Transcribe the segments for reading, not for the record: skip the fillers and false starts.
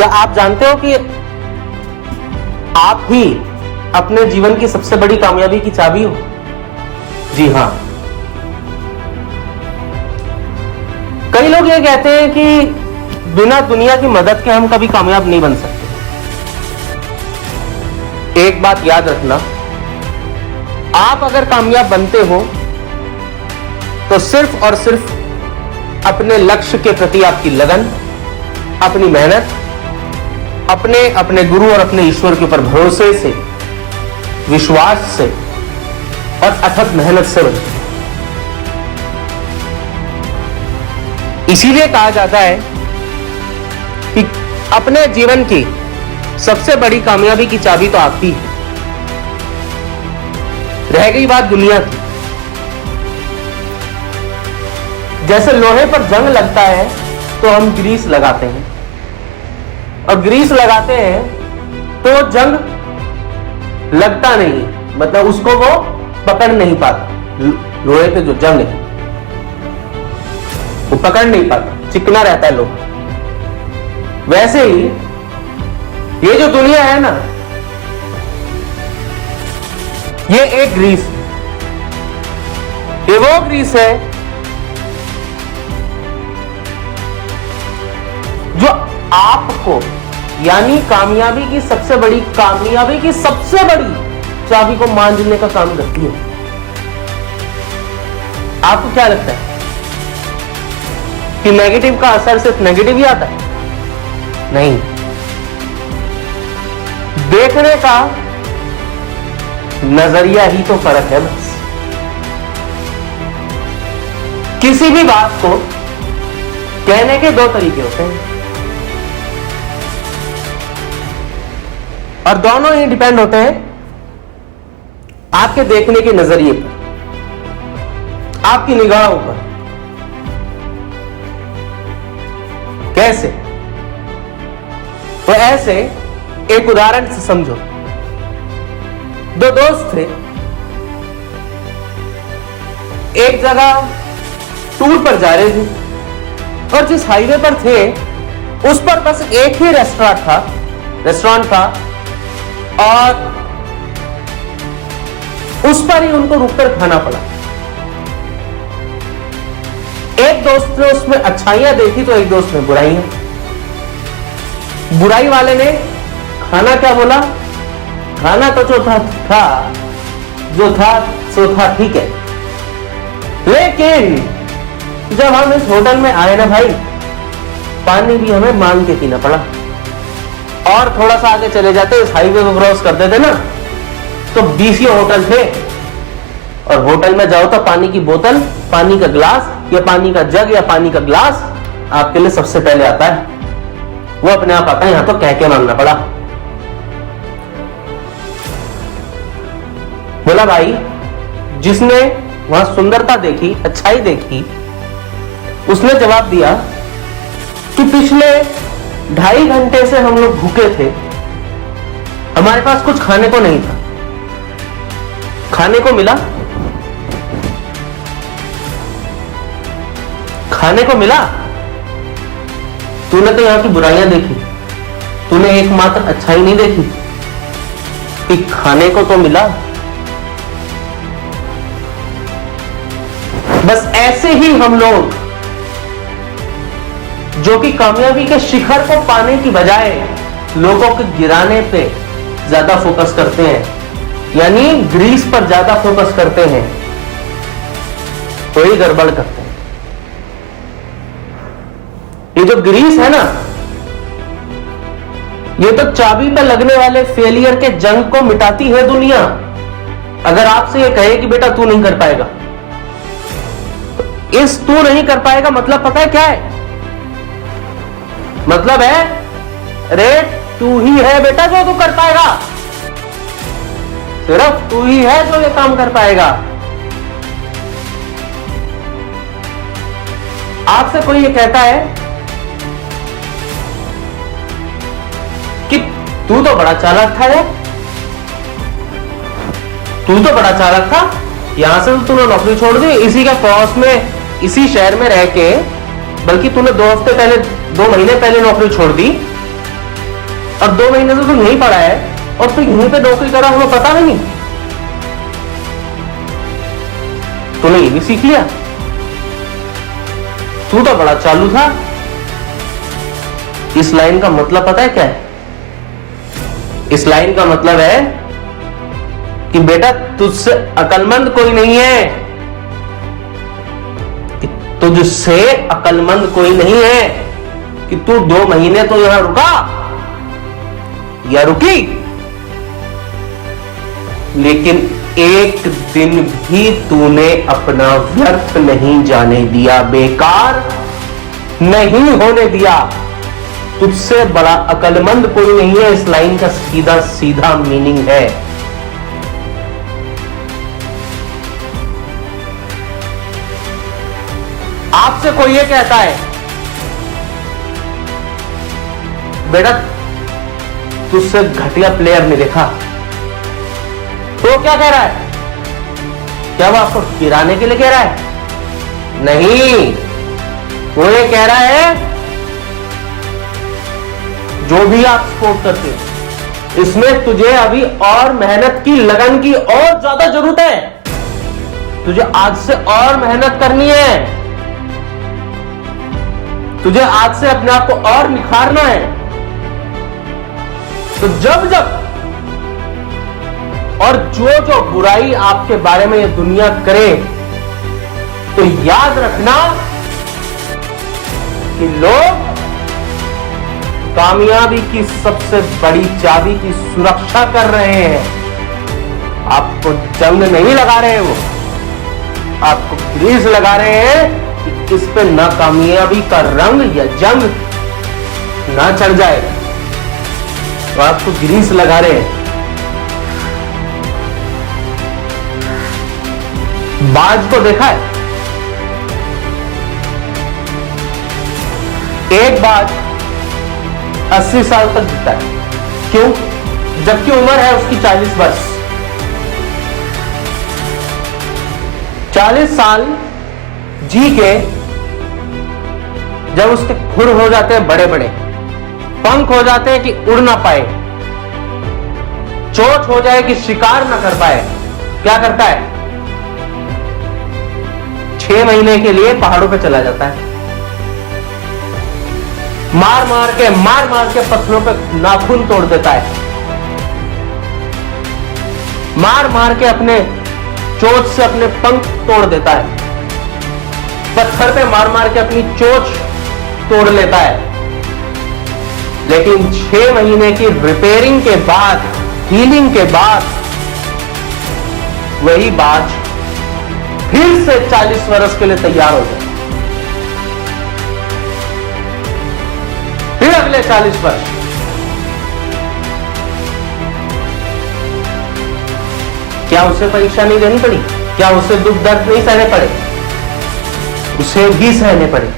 क्या आप जानते हो कि आप ही अपने जीवन की सबसे बड़ी कामयाबी की चाबी हो? जी हां। कई लोग ये कहते हैं कि बिना दुनिया की मदद के हम कभी कामयाब नहीं बन सकते। एक बात याद रखना, आप अगर कामयाब बनते हो तो सिर्फ और सिर्फ अपने लक्ष्य के प्रति आपकी लगन, अपनी मेहनत, अपने गुरु और अपने ईश्वर के ऊपर भरोसे से, विश्वास से और अथक मेहनत से बनते हैं। इसीलिए कहा जाता है कि अपने जीवन की सबसे बड़ी कामयाबी की चाबी तो आपकी है। रह गई बात दुनिया की, जैसे लोहे पर जंग लगता है तो हम ग्रीस लगाते हैं, और ग्रीस लगाते हैं तो जंग लगता नहीं, मतलब उसको वो पकड़ नहीं पाता। लोहे पे जो जंग है वो पकड़ नहीं पाता, चिकना रहता है लोहा। वैसे ही ये जो दुनिया है ना, ये एक ग्रीस, ये वो ग्रीस है जो आपको, यानी कामयाबी की सबसे बड़ी चाबी को मांझने का काम करती है। आपको क्या लगता है कि नेगेटिव का असर सिर्फ नेगेटिव ही आता है? नहीं, देखने का नजरिया ही तो फर्क है बस। किसी भी बात को कहने के दो तरीके होते हैं, और दोनों ही डिपेंड होते हैं आपके देखने के नजरिए पर, आपकी निगाहों पर। कैसे? तो ऐसे एक उदाहरण से समझो। दो दोस्त थे, एक जगह टूर पर जा रहे थे, और जिस हाईवे पर थे उस पर बस एक ही रेस्टोरेंट था, और उस पर ही उनको रुककर खाना पड़ा। एक दोस्त ने उसमें अच्छाइयां देखी तो एक दोस्त ने बुराइयां। बुराई वाले ने खाना क्या बोला? खाना तो जो था सो था, ठीक है, लेकिन जब हम इस होटल में आए ना भाई, पानी भी हमें मांग के पीना पड़ा। और थोड़ा सा आगे चले जाते, इस हाईवे को क्रॉस करते थे ना, तो 20 होटल थे, और होटल में जाओ तो पानी की बोतल, पानी का ग्लास या पानी का जग या पानी का ग्लास आपके लिए सबसे पहले आता है। वो अपने आप आता है, यहां तो कह के मांगना पड़ा। बोला भाई, जिसने वहां सुंदरता देखी, अच्छाई देखी, उसने जवाब दिया कि पिछले 2.5 घंटे से हम लोग भूखे थे, हमारे पास कुछ खाने को नहीं था। खाने को मिला? खाने को मिला? तूने तो यहां की बुराइयां देखी, तूने एकमात्र अच्छाई नहीं देखी कि खाने को तो मिला। बस ऐसे ही हम लोग, जो कि कामयाबी के शिखर को पाने की बजाय लोगों को गिराने पे ज्यादा फोकस करते हैं, यानी ग्रीस पर ज्यादा फोकस करते हैं, वही गड़बड़ करते हैं। ये जो ग्रीस है ना, ये तो चाबी पे लगने वाले फेलियर के जंग को मिटाती है दुनिया। अगर आपसे ये कहे कि बेटा तू नहीं कर पाएगा, तो इस तू नहीं कर पाएगा मतलब पता है क्या है? मतलब है, अरे तू ही है बेटा जो तू कर पाएगा, सिर्फ तू ही है जो ये काम कर पाएगा। आपसे कोई ये कहता है कि तू तो बड़ा चालाक था यार, तू तो बड़ा चालाक था, यहां से तो तूने नौकरी छोड़ दी, इसी का पड़ोस में, इसी शहर में रह के, बल्कि तूने 2 महीने पहले नौकरी छोड़ दी, और 2 महीने से तू यहीं पड़ा है और तू यहीं पे नौकरी कर रहा, हमें पता भी नहीं। तूने ये भी सीख लिया? तू तो बड़ा चालू था। इस लाइन का मतलब पता है क्या है? इस लाइन का मतलब है कि बेटा तुझसे अक्लमंद कोई नहीं है, कि तुझसे अक्लमंद कोई नहीं है कि तू 2 महीने तो यहां रुका या रुकी, लेकिन एक दिन भी तूने अपना व्यर्थ नहीं जाने दिया, बेकार नहीं होने दिया। तुझसे बड़ा अक्लमंद कोई नहीं है, इस लाइन का सीधा सीधा मीनिंग है। आपसे कोई ये कहता है बेटा तुझसे घटिया प्लेयर नहीं देखा, तो क्या कह रहा है? क्या वो आपको गिराने के लिए कह रहा है? नहीं, वो ये कह रहा है जो भी आप स्पोर्ट करते हो इसमें तुझे अभी और मेहनत की, लगन की और ज्यादा जरूरत है। तुझे आज से और मेहनत करनी है, तुझे आज से अपने आप को और निखारना है। तो जब जब और जो जो बुराई आपके बारे में ये दुनिया करे, तो याद रखना कि लोग कामयाबी की सबसे बड़ी चाबी की सुरक्षा कर रहे हैं। आपको जंग नहीं लगा रहे, वो आपको ग्रीस लगा रहे हैं कि इस पे नाकामयाबी का रंग या जंग ना चढ़ जाए, तो आपको ग्रीस लगा रहे हैं। बाज को देखा है? एक बाज 80 साल तक जीता है। क्यों? जबकि उम्र है उसकी 40 वर्ष। 40 साल जी के जब उसके खुर हो जाते हैं बड़े बड़े, पंख हो जाते हैं कि उड़ ना पाए, चोट हो जाए कि शिकार ना कर पाए, क्या करता है? 6 महीने के लिए पहाड़ों पे चला जाता है। मार मार के पत्थरों पे नाखून तोड़ देता है, मार मार के अपने चोंच से अपने पंख तोड़ देता है, पत्थर पे मार मार के अपनी चोंच तोड़ लेता है। लेकिन 6 महीने की रिपेयरिंग के बाद, हीलिंग के बाद, वही बाज फिर से 40 वर्ष के लिए तैयार हो गया। फिर अगले 40 वर्ष क्या उसे परीक्षा नहीं देनी पड़ी? क्या उसे दुख दर्द नहीं सहने पड़े? उसे भी सहने पड़े।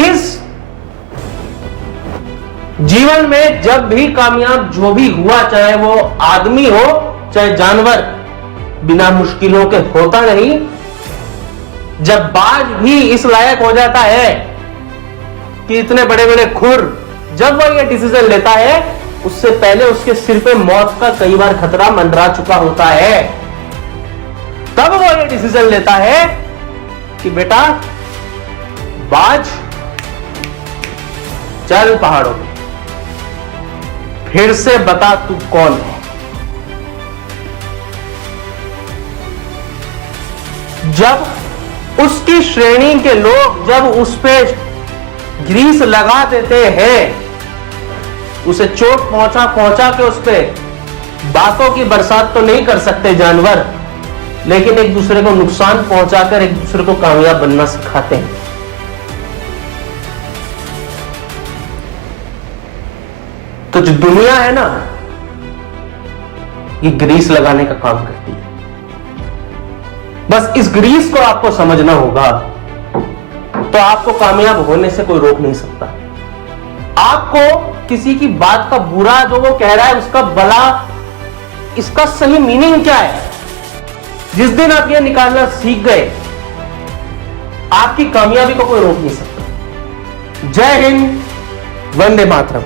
इस जीवन में जब भी कामयाब जो भी हुआ, चाहे वो आदमी हो चाहे जानवर, बिना मुश्किलों के होता नहीं। जब बाज भी इस लायक हो जाता है कि इतने बड़े बड़े खुर, जब वो ये डिसीजन लेता है, उससे पहले उसके सिर पे मौत का कई बार खतरा मंडरा चुका होता है, तब वो ये डिसीजन लेता है कि बेटा बाज चल पहाड़ों में, फिर से बता तू कौन है। जब उसकी श्रेणी के लोग जब उस पे ग्रीस लगा देते हैं, उसे चोट पहुंचा के उस पे बातों की बरसात तो नहीं कर सकते जानवर, लेकिन एक दूसरे को नुकसान पहुंचाकर एक दूसरे को कामयाब बनना सिखाते हैं। तो जो दुनिया है ना, ये ग्रीस लगाने का काम करती है। बस इस ग्रीस को आपको समझना होगा, तो आपको कामयाब होने से कोई रोक नहीं सकता। आपको किसी की बात का बुरा जो वो कह रहा है उसका भला, इसका सही मीनिंग क्या है, जिस दिन आप ये निकालना सीख गए, आपकी कामयाबी को कोई रोक नहीं सकता। जय हिंद, वंदे मातरम।